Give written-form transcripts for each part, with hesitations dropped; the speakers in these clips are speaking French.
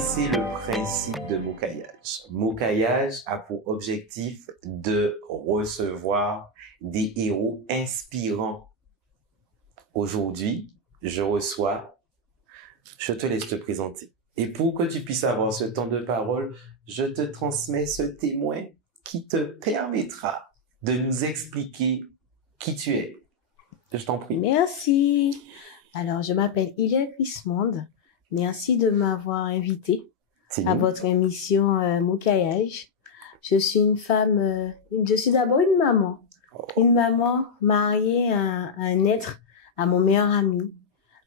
connaissez le principe de Mocaillage. Mocaillage a pour objectif de recevoir des héros inspirants. Aujourd'hui, je te laisse te présenter. Et pour que tu puisses avoir ce temps de parole, je te transmets ce témoin qui te permettra de nous expliquer qui tu es. Je t'en prie. Merci. Alors, je m'appelle Ilia Grismonde. Merci de m'avoir invitée à votre émission Mocaillage. Je suis une femme, je suis d'abord une maman. Une maman mariée à un être, à mon meilleur ami,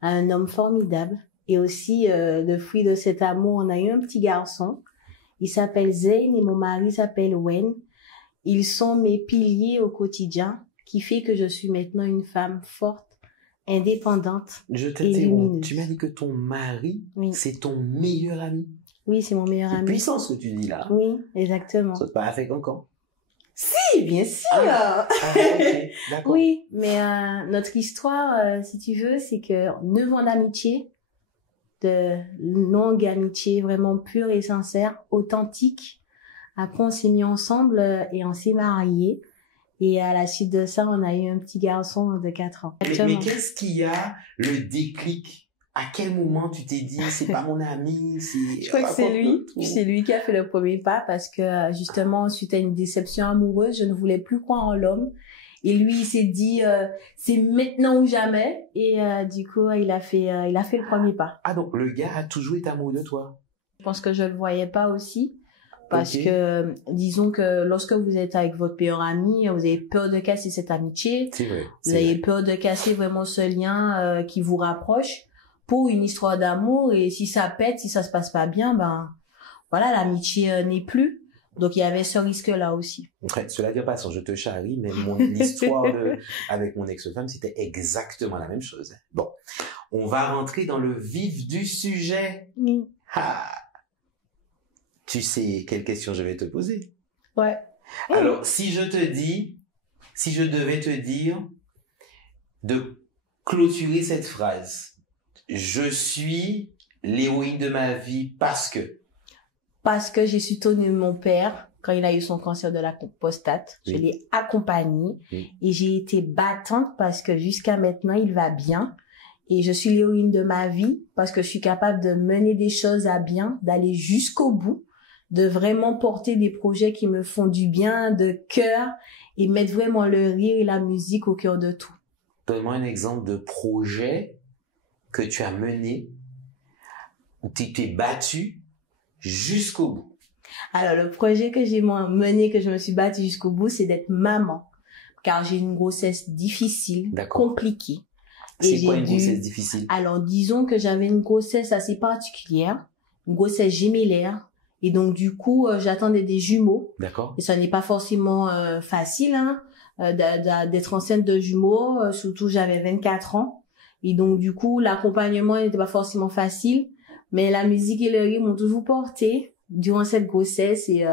à un homme formidable. Et aussi, le fruit de cet amour, on a eu un petit garçon. Il s'appelle Zayn et mon mari s'appelle Wen. Ils sont mes piliers au quotidien, qui fait que je suis maintenant une femme forte, indépendante. Je t'interromps. Tu m'as dit que ton mari, c'est ton meilleur ami. Oui, c'est mon meilleur ami. C'est puissant ce que tu dis là. Oui, exactement. Ça te paraît fait encore. Si, bien sûr. Okay. D'accord. Oui, mais notre histoire, si tu veux, c'est que 9 ans d'amitié, de longue amitié vraiment pure et sincère, authentique. Après, on s'est mis ensemble et on s'est mariés. Et à la suite de ça, on a eu un petit garçon de 4 ans. Mais qu'est-ce qui a le déclic? À quel moment tu t'es dit, c'est pas mon ami, Je crois que c'est lui. C'est lui qui a fait le premier pas parce que, justement, suite à une déception amoureuse, je ne voulais plus croire en l'homme. Et lui, il s'est dit, c'est maintenant ou jamais. Et, du coup, il a fait le premier pas. Ah, donc, le gars a toujours été amoureux de toi? Je pense que je le voyais pas aussi. Parce que, disons que lorsque vous êtes avec votre meilleur ami, vous avez peur de casser cette amitié. C'est vrai. Vous avez peur de casser vraiment ce lien qui vous rapproche pour une histoire d'amour. Et si ça pète, si ça se passe pas bien, ben voilà, l'amitié n'est plus. Donc il y avait ce risque-là aussi. Ouais, cela dit pas, je te charrie, mais l'histoire avec mon ex-femme, c'était exactement la même chose. Bon, on va rentrer dans le vif du sujet. Oui. Ah. Tu sais quelle question je vais te poser? Ouais. Alors, si je devais te dire de clôturer cette phrase, je suis l'héroïne de ma vie parce que j'ai soutenu mon père quand il a eu son cancer de la prostate. Je l'ai accompagné et j'ai été battante parce que jusqu'à maintenant, il va bien. Et je suis l'héroïne de ma vie parce que je suis capable de mener des choses à bien, d'aller jusqu'au bout, de vraiment porter des projets qui me font du bien, de cœur, et mettre vraiment le rire et la musique au cœur de tout. Donne-moi un exemple de projet que tu as mené, où tu t'es battu jusqu'au bout. Alors, le projet que j'ai mené, que je me suis battue jusqu'au bout, c'est d'être maman. Car j'ai une grossesse difficile, compliquée. C'est quoi une grossesse difficile? Alors, disons que j'avais une grossesse assez particulière, une grossesse gémellaire. Et donc, du coup, j'attendais des jumeaux. D'accord. Et ça n'est pas forcément facile d'être enceinte de jumeaux. Surtout, j'avais 24 ans. Et donc, du coup, l'accompagnement n'était pas forcément facile. Mais la musique et le rire m'ont toujours porté durant cette grossesse. Et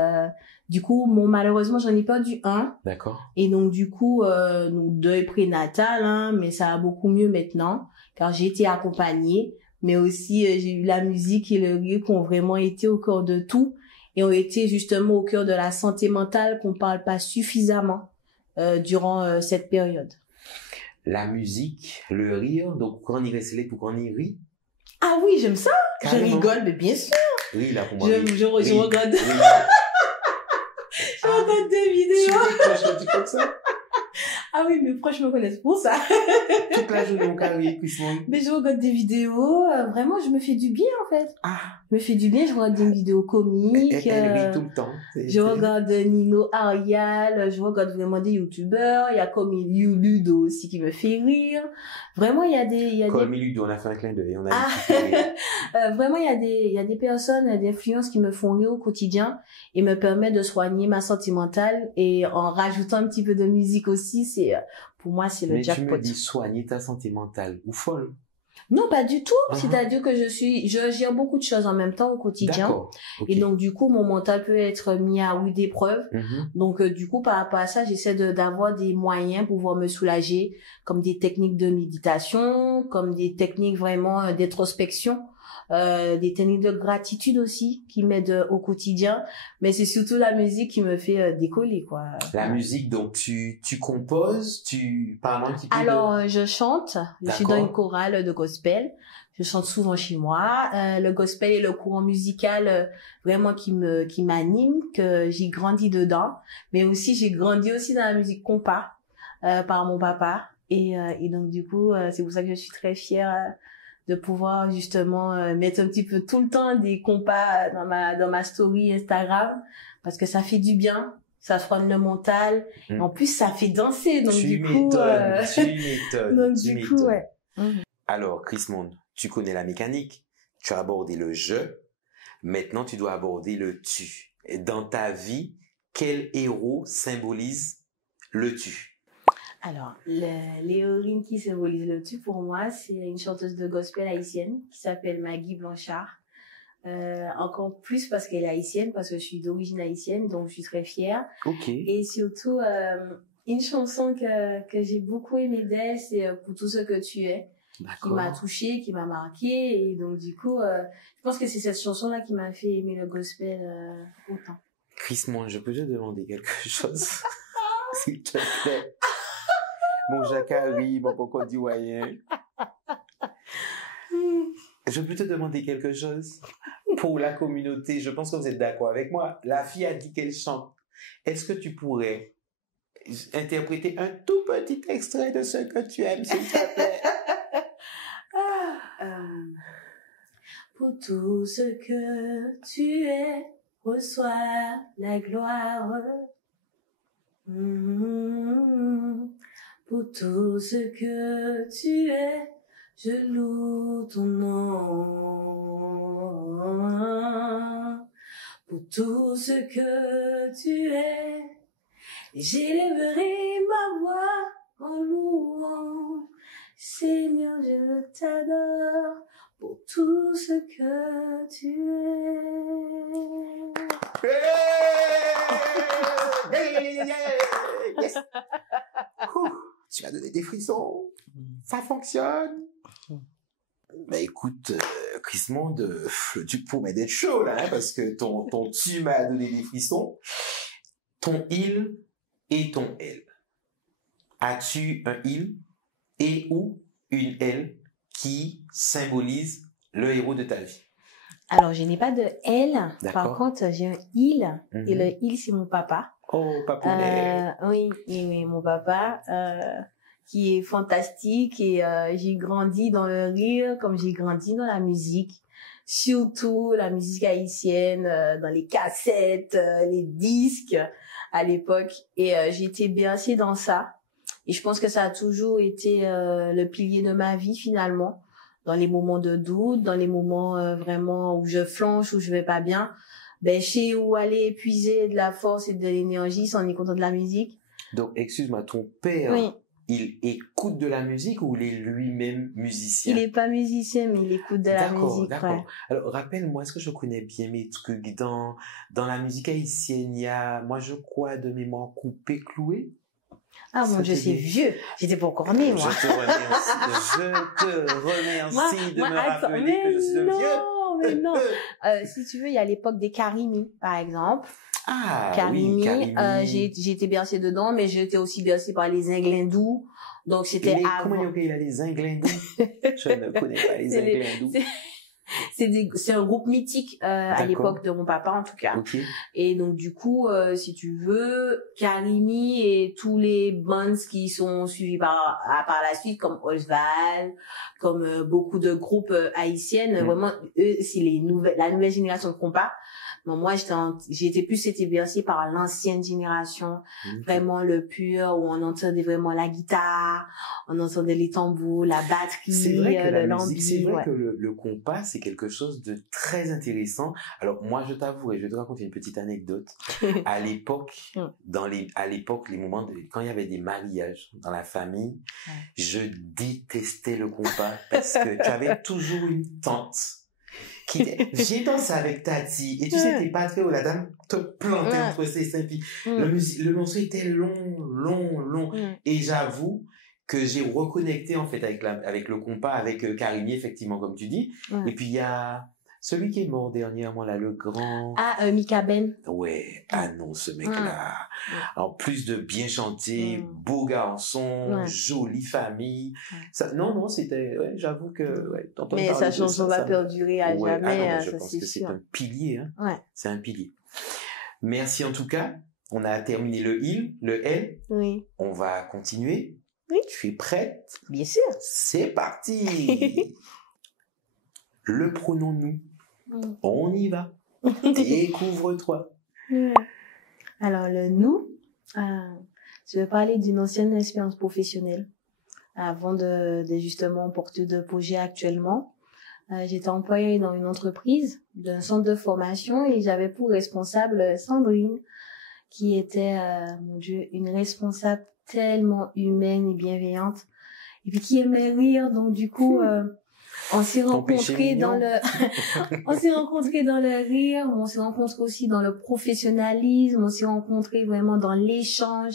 du coup, malheureusement, j'en ai perdu un. D'accord. Et donc, du coup, deuil prénatal, mais ça va beaucoup mieux maintenant. Car j'ai été accompagnée. Mais aussi, j'ai eu la musique et le rire qui ont vraiment été au cœur de tout et ont été justement au cœur de la santé mentale qu'on parle pas suffisamment durant cette période. La musique, le rire, donc quand on y reste pour qu'on y rit. Ah oui, j'aime ça. Carrément. Je rigole, mais bien sûr. Oui, là pour moi. Je regarde. Je regarde des vidéos. Tu comme ça? Ah oui, mes proches me connaissent pour ça. Toute la journée, mon carré, mais je regarde des vidéos, vraiment, je me fais du bien, en fait. Ah. Je me fais du bien, je regarde des vidéos comiques. Elle rit tout le temps. Je regarde Nino Arial, je regarde vraiment des youtubeurs, il y a comme Ludo aussi qui me fait rire. Vraiment, il y a des... Comme Ludo, on a fait un clin d'œil, on a vraiment, il y a des personnes d'influence qui me font rire au quotidien et me permettent de soigner ma santé mentale et en rajoutant un petit peu de musique aussi, pour moi, c'est le jackpot. Mais tu me dis soigner ta santé mentale ou folle? Non, pas du tout. C'est-à-dire que je gère beaucoup de choses en même temps au quotidien. D'accord. Okay. Et donc, du coup, mon mental peut être mis à rude épreuve. Donc, du coup, par rapport à ça, j'essaie d'avoir des moyens pour pouvoir me soulager, comme des techniques de méditation, comme des techniques vraiment d'introspection, des techniques de gratitude aussi qui m'aident au quotidien, mais c'est surtout la musique qui me fait décoller, quoi. La musique, donc tu composes, tu parles un petit peu Alors, je chante, je suis dans une chorale de gospel, je chante souvent chez moi. Le gospel est le courant musical vraiment qui m'anime, que j'ai grandi dedans, mais aussi j'ai grandi aussi dans la musique compas par mon papa, et donc du coup c'est pour ça que je suis très fière de pouvoir justement mettre un petit peu tout le temps des compas dans ma story Instagram, parce que ça fait du bien, ça froide le mental, en plus ça fait danser, donc tu m'étonnes. Donc du coup ouais. Alors Chrismonde, tu connais la mécanique, tu as abordé le je, maintenant tu dois aborder le tu. Dans ta vie, quel héros symbolise le tu? Alors, l'héroïne qui symbolise le tu pour moi, c'est une chanteuse de gospel haïtienne qui s'appelle Maggie Blanchard. Encore plus parce qu'elle est haïtienne, parce que je suis d'origine haïtienne, donc je suis très fière. Et surtout, une chanson que j'ai beaucoup aimée d'elle, c'est Pour tout ce que tu es, qui m'a touchée, qui m'a marquée. Et donc du coup, je pense que c'est cette chanson-là qui m'a fait aimer le gospel autant. Chrismonde, je peux te demander quelque chose? S'il te plaît. Mon jacari, mon coco rien. Je peux te demander quelque chose? Pour la communauté, je pense que vous êtes d'accord avec moi. La fille a dit qu'elle chante. Est-ce que tu pourrais interpréter un tout petit extrait de ce que tu aimes, s'il te plaît? Pour tout ce que tu es, reçois la gloire. Pour tout ce que tu es, je loue ton nom. Pour tout ce que tu es, j'élèverai ma voix en louant. Seigneur, je t'adore pour tout ce que tu es. Yes. Tu as donné des frissons. Ça fonctionne. Bah écoute, Chrismonde, tu pourrais d'être chaud là, hein, parce que ton tu m'as donné des frissons. Ton il et ton elle. As-tu un il et ou une elle qui symbolise le héros de ta vie? Alors, je n'ai pas de elle. Par contre, j'ai un il. Et le il, c'est mon papa. Oh, papounet. Oui, mon papa, qui est fantastique, et j'ai grandi dans le rire comme j'ai grandi dans la musique. Surtout la musique haïtienne, dans les cassettes, les disques à l'époque. Et j'ai été bercée dans ça. Et je pense que ça a toujours été le pilier de ma vie finalement. Dans les moments de doute, dans les moments vraiment où je flanche, où je vais pas bien, je sais où aller épuiser de la force et de l'énergie sans est content de la musique. Donc, excuse-moi, ton père, oui, il écoute de la musique ou il est lui-même musicien? Il est pas musicien, mais il écoute de la musique. D'accord. Ouais. Alors, rappelle-moi, est-ce que je connais bien mes trucs dans la musique haïtienne? Il y a, moi, je crois, de mémoire, coupé, cloué. Ah mon Dieu, c'est vieux. J'étais pas encore née, moi. Je te remercie de me rappeler que je suis un vieux. Mais non. Si tu veux, il y a l'époque des Karimi, par exemple. Ah, Karimi, oui, Karimi. J'ai été bercée dedans, mais j'ai été aussi bercée par les Inglindous. Donc c'était avant. Comment il y a les Inglindous? Je ne connais pas les Inglindous. C'est un groupe mythique à l'époque de mon papa en tout cas. Okay. Et donc du coup, si tu veux, Karimi et tous les bands qui sont suivis par la suite, comme Osval, comme beaucoup de groupes haïtiennes, vraiment eux c'est la nouvelle génération de compas. Donc moi j'étais plus bercée par l'ancienne génération, vraiment le pur, où on entendait vraiment la guitare, on entendait les tambours, la batterie, c'est vrai que le lambi. C'est vrai que le compas c'est quelque chose de très intéressant. Alors moi je t'avoue, et je vais te raconter une petite anecdote. À l'époque, les moments quand il y avait des mariages dans la famille, je détestais le compas parce que tu avais toujours une tante j'ai dansé avec Tati et tu sais t'es pas très haut, la dame te plantait entre ses seins, puis le morceau était long et j'avoue que j'ai reconnecté en fait avec le compas, avec Karimi, effectivement, comme tu dis. Ouais. Et puis il y a celui qui est mort dernièrement là, le grand. Mika Ben. Ouais, ah non, ce mec-là. En plus de bien chanter, beau garçon, jolie famille. Ça, non, c'était, j'avoue que, mais sa chanson va perdurer à jamais. Je pense que c'est un pilier, hein. Ouais. C'est un pilier. Merci en tout cas. On a terminé le il, le elle. Oui. On va continuer. Oui. Tu es prête? Bien sûr. C'est parti. Le pronom nous. On y va. Découvre-toi. Alors, le nous, je vais parler d'une ancienne expérience professionnelle. Avant de justement porter de projet actuellement, j'étais employée dans une entreprise, d'un centre de formation, et j'avais pour responsable Sandrine, qui était, mon Dieu, une responsable tellement humaine et bienveillante, et puis qui aimait rire. Donc du coup, on s'est rencontrés dans on s'est rencontrés dans le rire, on s'est rencontrés aussi dans le professionnalisme, on s'est rencontrés vraiment dans l'échange.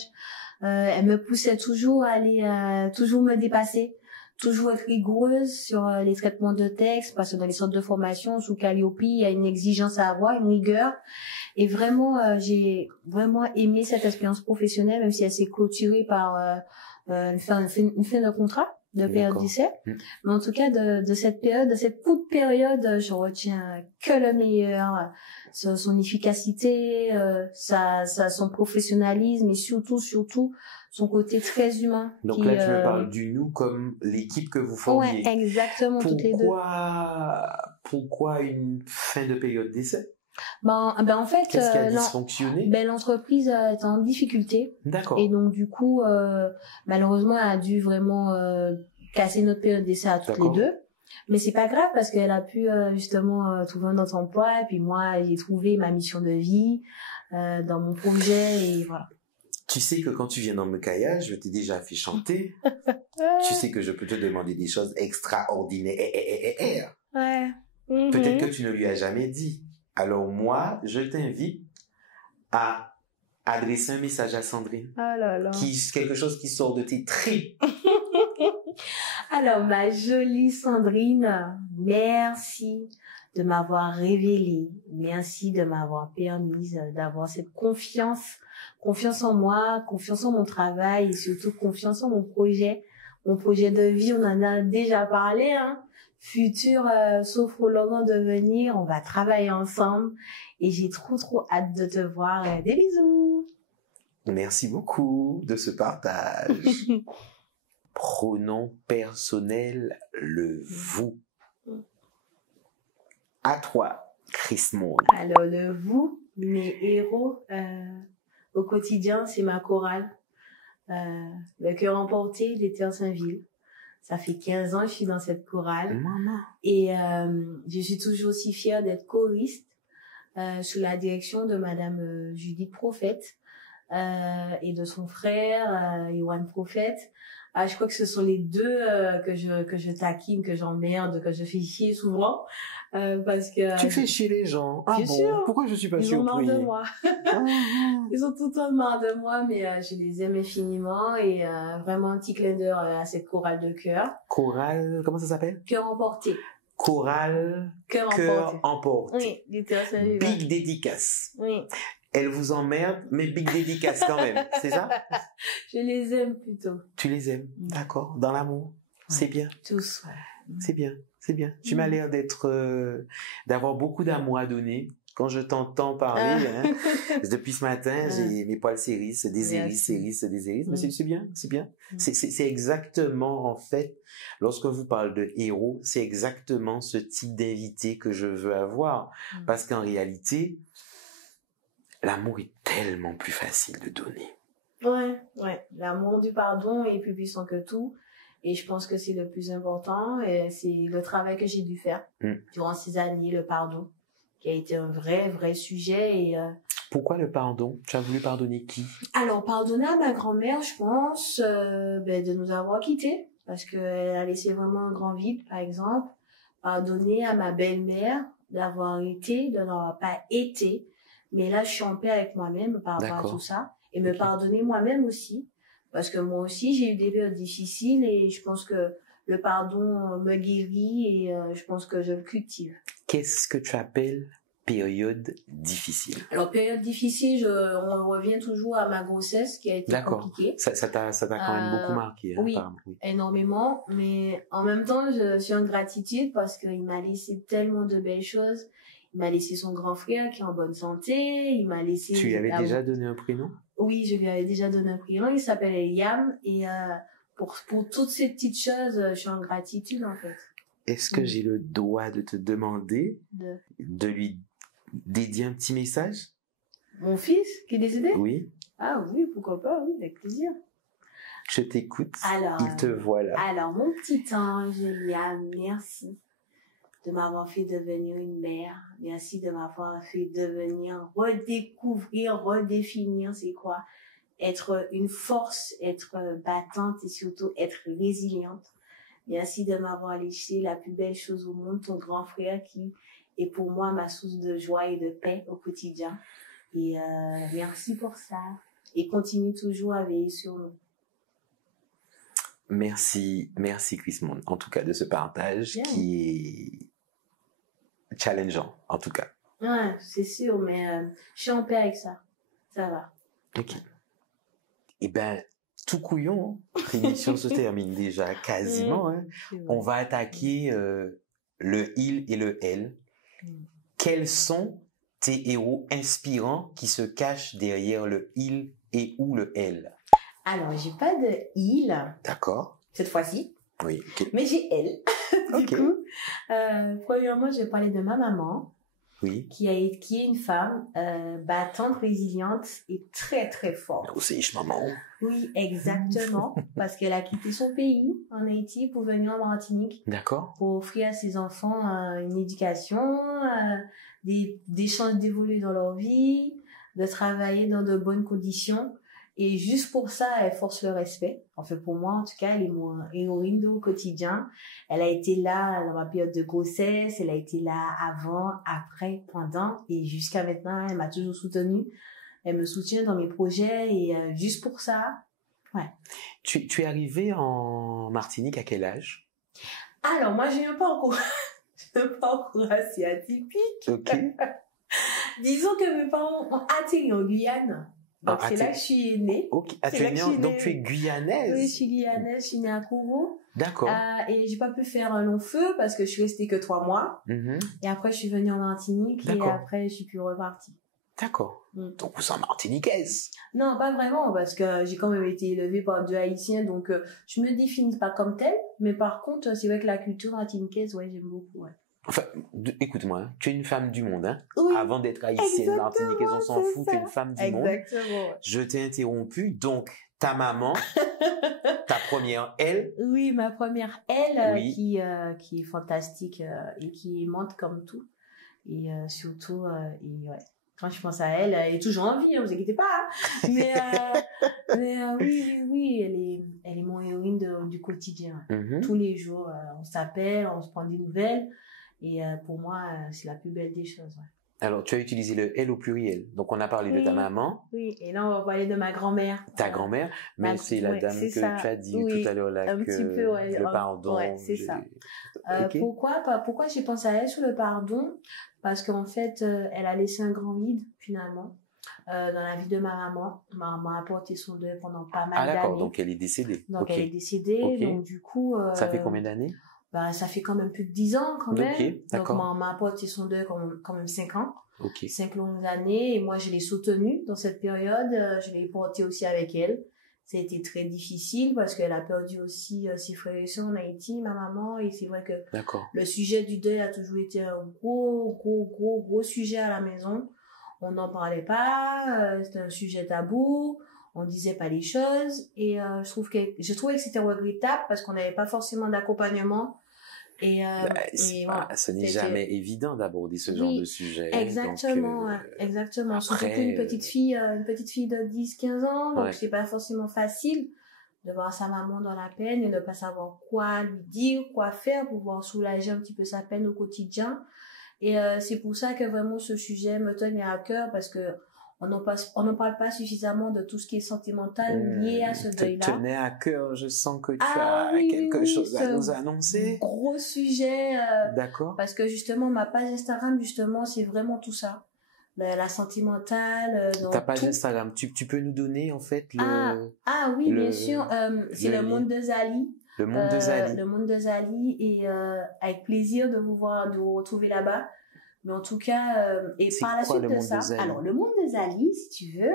Elle me poussait toujours à aller, toujours me dépasser, toujours être rigoureuse sur les traitements de texte, parce que dans les centres de formation, sous Calliope, il y a une exigence à avoir, une rigueur. Et vraiment, j'ai vraiment aimé cette expérience professionnelle, même si elle s'est clôturée par une fin de contrat, de période d'essai. Mais en tout cas, de cette période, de cette courte période, je retiens que le meilleur, son efficacité, son professionnalisme, et surtout son côté très humain. Donc là, tu me parles du nous comme l'équipe que vous formiez. Ouais, exactement, toutes les deux. Pourquoi une fin de période d'essai? En fait, qu'est-ce qui a dysfonctionné? L'entreprise est en difficulté. D'accord. Et donc du coup, malheureusement, elle a dû vraiment casser notre période d'essai à toutes les deux. Mais c'est pas grave, parce qu'elle a pu justement trouver un autre emploi, et puis moi j'ai trouvé ma mission de vie dans mon projet, et voilà. Tu sais que quand tu viens dans Moukaya, je t'ai déjà fait chanter. Tu sais que je peux te demander des choses extraordinaires. Ouais. Peut-être que tu ne lui as jamais dit. Alors moi, je t'invite à adresser un message à Sandrine. Oh là là. Quelque chose qui sort de tes tripes. Alors, ma jolie Sandrine, merci de m'avoir révélé. Merci de m'avoir permis d'avoir cette confiance en moi, confiance en mon travail, et surtout confiance en mon projet de vie. On en a déjà parlé, hein. Futur sophrologue en devenir, on va travailler ensemble, et j'ai trop hâte de te voir. Des bisous. Merci beaucoup de ce partage. Pronom personnel, le vous. À toi, Chris Monde. Alors, le vous, mes héros au quotidien, c'est ma chorale. Le cœur emporté d'Étienne Saint-Ville. Ça fait 15 ans que je suis dans cette chorale. Maman. Et je suis toujours aussi fière d'être choriste sous la direction de Madame Judith Prophète et de son frère Yoann Prophète. Je crois que ce sont les deux que je taquine, que j'emmerde, que je fais chier souvent. Parce que tu fais chier les gens. Ah bien bon, sûr. Pourquoi je suis pas surpris? Ils ont marre de moi. Ils ont tout le temps marre de moi, mais je les aime infiniment, et vraiment un petit clin d'œil à cette chorale de cœur. Chorale, comment ça s'appelle? Cœur emporté. Chorale Cœur emporté. Oui, littéralement. Big dédicace. Oui. Elle vous emmerde, mais big dédicace quand même, c'est ça? Je les aime plutôt. Tu les aimes, d'accord, dans l'amour. C'est bien. Tous, ouais. C'est bien. Tu m'as l'air d'avoir beaucoup d'amour à donner. Quand je t'entends parler, hein, depuis ce matin, j'ai mes poils s'hérissent, des hérisses. Mais c'est bien. C'est exactement, en fait, lorsque vous parlez de héros, c'est exactement ce type d'invité que je veux avoir. Parce qu'en réalité, l'amour est tellement plus facile de donner. Ouais. L'amour du pardon est plus puissant que tout. Et je pense que c'est le plus important. Et c'est le travail que j'ai dû faire durant ces années, le pardon, qui a été un vrai sujet. Et pourquoi le pardon? Tu as voulu pardonner qui? Alors, pardonner à ma grand-mère, je pense, de nous avoir quittés, parce qu'elle a laissé vraiment un grand vide, par exemple. Pardonner à ma belle-mère de n'avoir pas été. Mais là, je suis en paix avec moi-même par rapport à tout ça. Et me pardonner moi-même aussi, parce que moi aussi, j'ai eu des périodes difficiles et je pense que le pardon me guérit et je pense que je le cultive. Qu'est-ce que tu appelles période difficile? Alors, période difficile, on revient toujours à ma grossesse qui a été compliquée. Ça t'a quand même beaucoup marqué, hein, oui, énormément. Mais en même temps, je suis en gratitude parce qu'il m'a laissé tellement de belles choses. Il m'a laissé son grand frère qui est en bonne santé. Il m'a laissé... Tu lui avais déjà donné un prénom? Oui, je lui avais déjà donné un prénom. Il s'appelle Eliam. Et pour toutes ces petites choses, je suis en gratitude, en fait. Est-ce que j'ai le droit de te demander de lui dédier un petit message? Mon fils qui est décédé? Oui. Ah oui, pourquoi pas, oui, avec plaisir. Je t'écoute. Alors, il te voit là. Alors, mon petit ange, Eliam, merci de m'avoir fait devenir une mère. Merci de m'avoir fait devenir, redécouvrir, redéfinir c'est quoi être une force, être battante et surtout être résiliente. Merci de m'avoir laissé la plus belle chose au monde, ton grand frère qui est pour moi ma source de joie et de paix au quotidien. Et merci pour ça. Et continue toujours à veiller sur nous. Merci Chrismon, en tout cas de ce partage qui est challengeant, en tout cas. Ouais, c'est sûr, mais je suis en paix avec ça. Ça va. Ok. Eh ben, tout couillon, l'émission se termine déjà quasiment. Hein. On va attaquer le il et le elle. Quels sont tes héros inspirants qui se cachent derrière le il et ou le elle? Alors, j'ai pas de il. D'accord. Cette fois-ci. Oui. Okay. Mais j'ai elle. Du coup, premièrement, je vais parler de ma maman. Oui. Qui est une femme battante, résiliente et très très forte. Aussi, maman. Oui, exactement. Parce qu'elle a quitté son pays en Haïti pour venir en Martinique. D'accord. Pour offrir à ses enfants une éducation, des chances d'évoluer dans leur vie, de travailler dans de bonnes conditions. Et juste pour ça, elle force le respect. En fait, pour moi, en tout cas, elle est mon héroïne au quotidien. Elle a été là dans ma période de grossesse, elle a été là avant, après, pendant, et jusqu'à maintenant, elle m'a toujours soutenue. Elle me soutient dans mes projets, et juste pour ça, ouais. Tu es arrivée en Martinique à quel âge? Alors, moi, je n'ai pas encore assez atypique. Ok. Disons que mes parents ont atterri en Guyane. Donc, c'est là que je suis née. Ok. Donc, tu es guyanaise? Oui, je suis guyanaise, je suis née à Kourou. D'accord. Et j'ai pas pu faire un long feu parce que je suis restée que 3 mois. Et après, je suis venue en Martinique et après, je suis plus repartie. D'accord. Donc, vous êtes martiniquaise? Non, pas vraiment, parce que j'ai quand même été élevée par 2 Haïtiens, donc je me définis pas comme telle. Mais par contre, c'est vrai que la culture martiniquaise, ouais, j'aime beaucoup, ouais. Enfin, écoute-moi, hein, tu es une femme du monde, hein. Oui, avant d'être haïtienne, martiniquaise, on s'en fout, tu es une femme du monde. Exactement. Je t'ai interrompu, donc ta maman, ta première elle. Oui, ma première elle, qui est fantastique et qui aimante comme tout. Et surtout, ouais. Quand je pense à elle, elle est toujours en vie, hein, vous inquiétez pas. Hein. Mais oui, elle est mon héroïne du quotidien. Tous les jours, on s'appelle, on se prend des nouvelles. Et pour moi, c'est la plus belle des choses. Ouais. Alors, tu as utilisé le elle au pluriel. Donc, on a parlé de ta maman. Oui, et là, on va parler de ma grand-mère. Ta grand-mère, mais c'est la dame que tu as dit tout à l'heure là, un petit peu, le pardon. Ouais, c'est ça. Pourquoi j'ai pensé à elle sur le pardon? Parce qu'en fait, elle a laissé un grand vide, finalement, dans la vie de ma maman. Ma maman a porté son deuil pendant pas mal d'années. Ah d'accord, donc elle est décédée. Donc elle est décédée, donc du coup... ça fait combien d'années? Ça fait quand même plus de 10 ans, quand même. Donc maman a porté son deuil quand même 5 ans. 5 longues années. Et moi, je l'ai soutenue dans cette période. Je l'ai portée aussi avec elle. Ça a été très difficile parce qu'elle a perdu aussi ses frères et sœurs en Haïti, ma maman. Et c'est vrai que le sujet du deuil a toujours été un gros sujet à la maison. On n'en parlait pas. C'était un sujet tabou. On disait pas les choses. Et je trouvais que c'était regrettable parce qu'on n'avait pas forcément d'accompagnement. Ce n'est jamais évident d'aborder ce genre de sujet. Exactement, exactement. Surtout qu'une petite fille de 10-15 ans, donc c'est pas forcément facile de voir sa maman dans la peine et de pas savoir quoi lui dire, quoi faire pour pouvoir soulager un petit peu sa peine au quotidien. Et c'est pour ça que vraiment ce sujet me tenait à cœur parce que on n'en parle pas suffisamment de tout ce qui est sentimental lié à ce deuil-là. Tenait à cœur, je sens que tu as quelque chose à nous annoncer. Gros sujet. D'accord. Parce que justement, ma page Instagram, justement, c'est vraiment tout ça. La sentimentale. Ta page Instagram, tu peux nous donner en fait oui, bien sûr. C'est le monde de Zali. Le monde de Zali. Le monde de Zali, et avec plaisir de vous retrouver là-bas. Mais en tout cas, et par la suite de ça, alors le monde de Zali, si tu veux,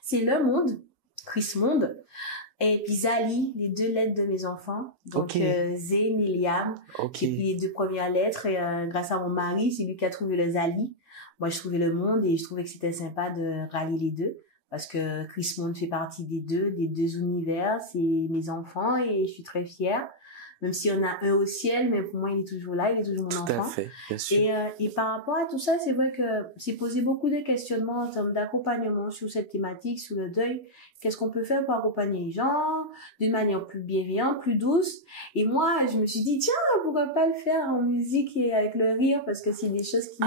c'est le monde, Chris Monde, et puis Zali, les 2 lettres de mes enfants, donc Zé, Néliam, et puis les 2 premières lettres, et grâce à mon mari, c'est lui qui a trouvé le Zali. Moi, je trouvais le monde, et je trouvais que c'était sympa de rallier les deux, parce que Chris Monde fait partie des deux univers, c'est mes enfants, et je suis très fière. Même s'il y en a un au ciel, mais pour moi, il est toujours là, il est toujours mon enfant. Tout à fait, bien sûr. Et par rapport à tout ça, c'est vrai que c'est posé beaucoup de questionnements en termes d'accompagnement sur cette thématique, sur le deuil. Qu'est-ce qu'on peut faire pour accompagner les gens d'une manière plus bienveillante, plus douce? Et moi, je me suis dit, tiens, pourquoi pas le faire en musique et avec le rire, parce que c'est des choses qui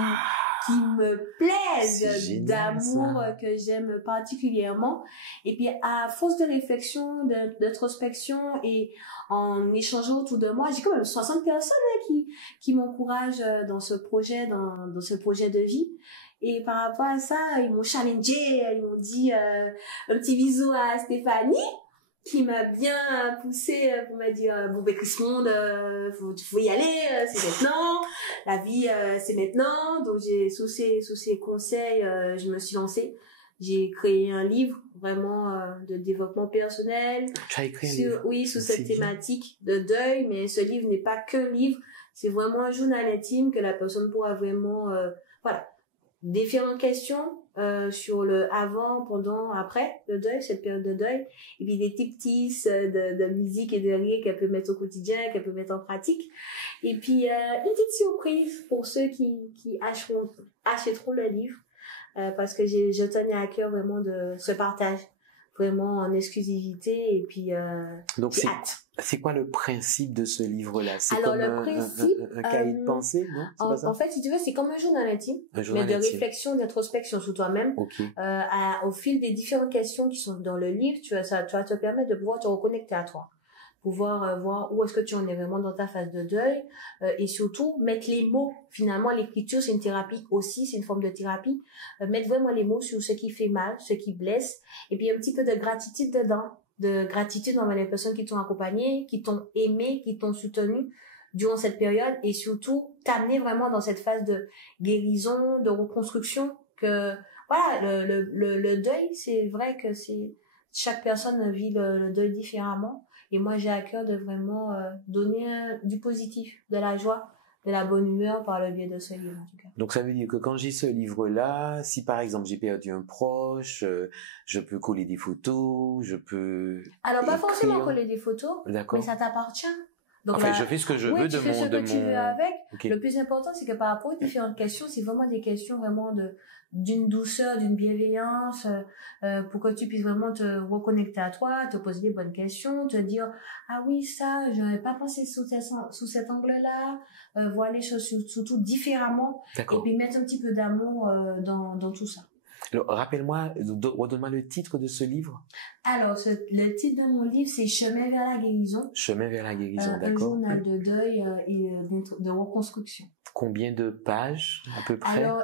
me plaisent, d'amour, que j'aime particulièrement. Et puis, à force de réflexion, d'introspection, et en échangeant autour de moi, j'ai quand même 60 personnes qui m'encouragent dans ce projet, dans ce projet de vie. Et par rapport à ça, ils m'ont challengé, ils m'ont dit un petit bisou à Stéphanie, qui m'a bien poussé pour me dire bon ben Chris Monde, faut y aller, c'est maintenant, la vie c'est maintenant. Donc sous ces conseils, je me suis lancée. J'ai créé un livre vraiment de développement personnel. Tu as écrit un livre? Oui, sous cette thématique de deuil, mais ce livre n'est pas qu'un livre, c'est vraiment un journal intime que la personne pourra vraiment différentes questions sur le avant, pendant, après le deuil, cette période de deuil, et puis des tips de musique et de rire qu'elle peut mettre au quotidien, qu'elle peut mettre en pratique, et puis une petite surprise pour ceux qui achèteront le livre, parce que je tenais à cœur vraiment de ce partage, vraiment en exclusivité, et puis donc j'ai hâte. C'est quoi le principe de ce livre-là? C'est alors comme le principe, un cahier de pensée, non? En fait, si tu veux, c'est comme un journal intime, mais de réflexion, d'introspection sur toi-même. Au fil des différentes questions qui sont dans le livre, ça va te permettre de pouvoir te reconnecter à toi, pouvoir voir où est-ce que tu en es vraiment dans ta phase de deuil, et surtout mettre les mots. Finalement, l'écriture, c'est une thérapie aussi, c'est une forme de thérapie. Mettre vraiment les mots sur ce qui fait mal, ce qui blesse, et puis un petit peu de gratitude dedans. De gratitude envers les personnes qui t'ont accompagné, qui t'ont aimé, qui t'ont soutenu durant cette période, et surtout t'amener vraiment dans cette phase de guérison, de reconstruction, que voilà, le deuil, c'est vrai que chaque personne vit le deuil différemment, et moi j'ai à cœur de vraiment donner du positif, de la joie, de la bonne humeur par le biais de ce livre, en tout cas. Donc ça veut dire que quand j'ai ce livre-là, si par exemple j'ai perdu un proche, je peux coller des photos, je peux alors pas forcément coller des photos, mais ça t'appartient. Donc enfin, je fais ce que je veux tu fais ce que tu veux avec. Okay. Le plus important, c'est que par rapport aux différentes questions, c'est vraiment des questions vraiment d'une douceur, d'une bienveillance, pour que tu puisses vraiment te reconnecter à toi, te poser des bonnes questions, te dire ah oui, ça j'aurais pas pensé sous cet angle-là, voir les choses surtout différemment, et puis mettre un petit peu d'amour dans tout ça. Alors, rappelle-moi, redonne-moi le titre de ce livre. Alors, le titre de mon livre, c'est Chemin vers la guérison. Chemin vers la guérison, d'accord. Un journal de deuil et de reconstruction. Combien de pages, à peu près? Alors,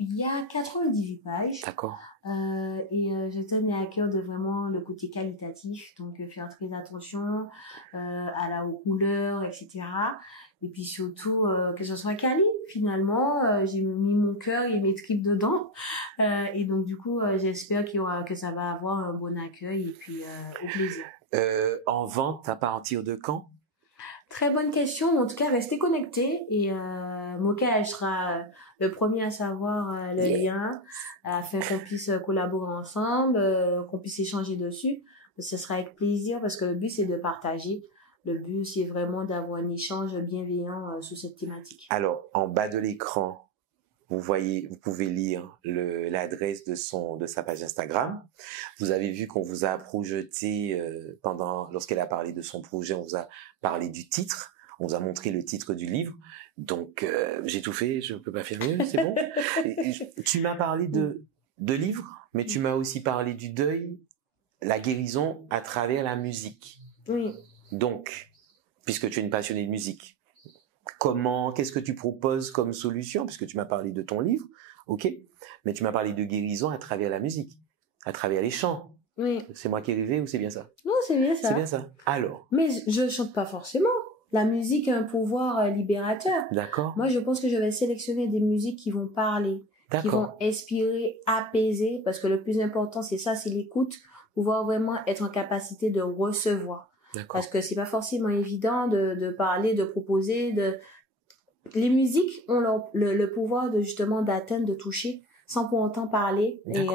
il y a 98 pages. D'accord. Et je tenais à cœur de vraiment le côté qualitatif, donc faire très attention aux couleurs, etc. Et puis surtout que ce soit quali. Finalement, j'ai mis mon cœur et mes tripes dedans, et donc du coup, j'espère que ça va avoir un bon accueil, et puis au plaisir. En vente à partir de quand? Très bonne question. En tout cas, restez connectés, et Moka sera le premier à savoir le lien, afin qu'on puisse collaborer ensemble, qu'on puisse échanger dessus. Ce sera avec plaisir, parce que le but, c'est de partager. Le but, c'est vraiment d'avoir un échange bienveillant sur cette thématique. Alors, en bas de l'écran, vous pouvez lire l'adresse de sa page Instagram. Vous avez vu qu'on vous a projeté lorsqu'elle a parlé de son projet, on vous a parlé du titre, on vous a montré le titre du livre. Donc, j'ai tout fait, je peux pas faire mieux, c'est bon. Tu m'as parlé de livres? Mais tu m'as aussi parlé du deuil, la guérison à travers la musique. Oui. Donc, puisque tu es une passionnée de musique, qu'est-ce que tu proposes comme solution? Puisque tu m'as parlé de ton livre, ok, mais tu m'as parlé de guérison à travers la musique, à travers les chants. Oui. C'est moi qui ai rêvé ou c'est bien ça? Non, c'est bien ça. C'est bien ça. Alors. Mais je chante pas forcément. La musique a un pouvoir libérateur. D'accord. Moi, je pense que je vais sélectionner des musiques qui vont parler, qui vont inspirer, apaiser, parce que le plus important, c'est ça, c'est l'écoute, pouvoir vraiment être en capacité de recevoir. Parce que c'est pas forcément évident de parler, de proposer, les musiques ont le pouvoir de justement d'atteindre, de toucher, sans pour autant parler. Et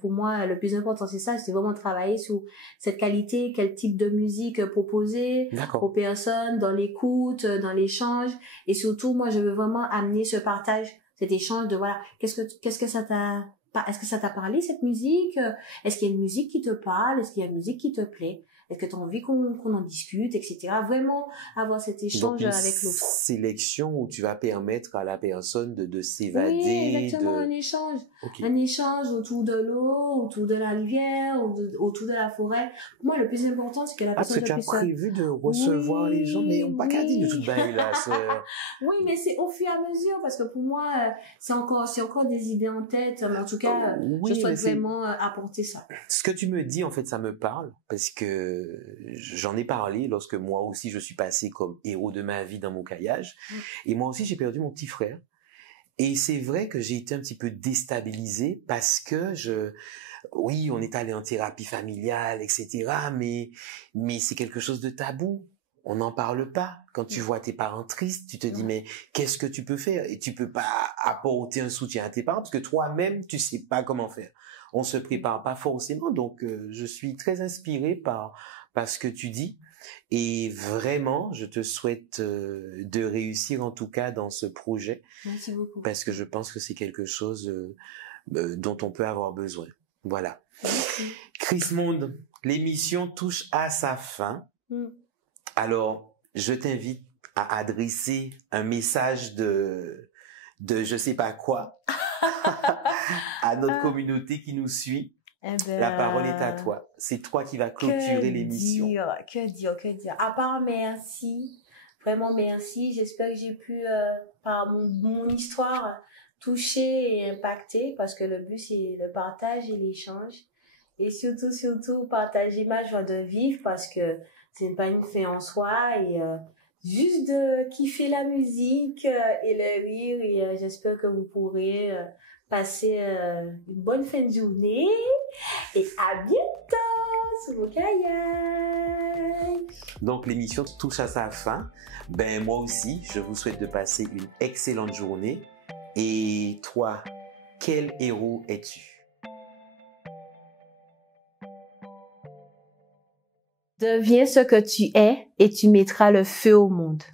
pour moi, le plus important, c'est ça, c'est vraiment travailler sur cette qualité, quel type de musique proposer aux personnes, dans l'écoute, dans l'échange. Et surtout, moi, je veux vraiment amener ce partage, cet échange de voilà, qu'est-ce que ça t'a, est-ce que ça t'a parlé, cette musique? Est-ce qu'il y a une musique qui te parle? Est-ce qu'il y a une musique qui te plaît? Est-ce que tu as envie qu'on en discute, etc. Vraiment avoir cet échange avec l'autre. Sélection où tu vas permettre à la personne de s'évader. Oui, exactement, un échange. Okay. Un échange autour de l'eau, autour de la rivière, autour de la forêt. Pour moi, le plus important, c'est que la personne puisse... Ah, parce que tu as prévu de recevoir les gens, mais on pas qu'à dire de toute manière, là. Oui, mais c'est au fur et à mesure, parce que pour moi, c'est encore des idées en tête, mais en tout cas, je souhaite vraiment apporter ça. Ce que tu me dis, en fait, ça me parle, parce que j'en ai parlé lorsque moi aussi je suis passé comme héros de ma vie dans mon kayak. Et moi aussi j'ai perdu mon petit frère. Et c'est vrai que j'ai été un petit peu déstabilisé parce que oui, on est allé en thérapie familiale, etc. Mais c'est quelque chose de tabou. On n'en parle pas. Quand tu vois tes parents tristes, tu te dis mais qu'est-ce que tu peux faire? Et tu peux pas apporter un soutien à tes parents parce que toi-même tu sais pas comment faire. On se prépare pas forcément, donc je suis très inspiré par ce que tu dis et vraiment je te souhaite de réussir en tout cas dans ce projet. Merci beaucoup. Parce que je pense que c'est quelque chose dont on peut avoir besoin. Voilà. Merci. Chris Monde, l'émission touche à sa fin. Alors je t'invite à adresser un message de je sais pas quoi à notre communauté qui nous suit. La parole est à toi. C'est toi qui vas clôturer l'émission. Que dire. À part merci, vraiment merci. J'espère que j'ai pu, par mon histoire, toucher et impacter, parce que le but c'est le partage et l'échange. Et surtout, partager ma joie de vivre, parce que ce n'est pas une fin en soi, et juste de kiffer la musique et le rire, et j'espère que vous pourrez passer une bonne fin de journée et à bientôt sur vos kayaks. Donc l'émission touche à sa fin. Ben moi aussi, je vous souhaite de passer une excellente journée. Et toi, quel héros es-tu? Deviens ce que tu es et tu mettras le feu au monde.